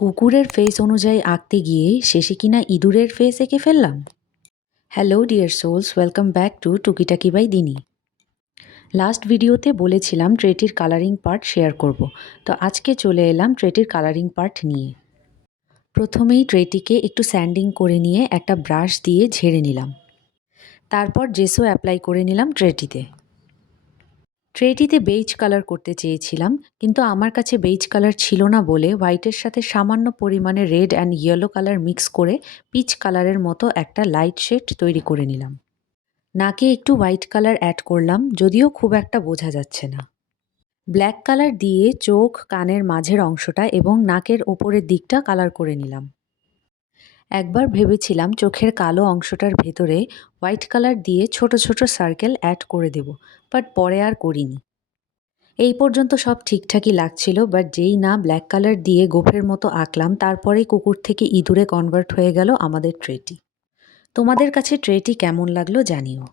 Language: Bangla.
কুকুরের ফেস অনুযায়ী আঁকতে গিয়ে শেষে কিনা ইঁদুরের ফেস এঁকে ফেললাম। Hello dear souls, welcome back to Tukitaki by Dini. Last ভিডিওতে বলেছিলাম ট্রেটির কালারিং পার্ট শেয়ার করব, তো আজকে চলে এলাম ট্রেটির কালারিং পার্ট নিয়ে। প্রথমেই ট্রেটিকে একটু স্যান্ডিং করে নিয়ে একটা ব্রাশ দিয়ে ঝেড়ে নিলাম। তারপর জেসো অ্যাপ্লাই করে নিলাম ট্রেটিতে। ট্রেটিতে বেইজ কালার করতে চেয়েছিলাম, কিন্তু আমার কাছে বেইজ কালার ছিল না বলে হোয়াইটের সাথে সামান্য পরিমাণে red and yellow colour mix করে পিচ কালারের মতো একটা লাইট শেড তৈরি করে নিলাম। নাকে একটু হোয়াইট কালার অ্যাড করলাম, যদিও খুব একটা বোঝা যাচ্ছে না। ব্ল্যাক কালার দিয়ে চোখ, কানের মাঝের অংশটা এবং নাকের ওপরের দিকটা কালার করে নিলাম। একবার ভেবেছিলাম চোখের কালো অংশটার ভেতরে হোয়াইট কালার দিয়ে ছোট ছোট সার্কেল অ্যাড করে দেব, বাট পরে আর করিনি। এই পর্যন্ত সব ঠিকঠাকই লাগছিল, বাট যেই না ব্ল্যাক কালার দিয়ে গোফের মতো আঁকলাম, তারপরেই কুকুর থেকে ইঁদুরে কনভার্ট হয়ে গেল আমাদের ট্রেটি। তোমাদের কাছে ট্রেটি কেমন লাগলো জানিও।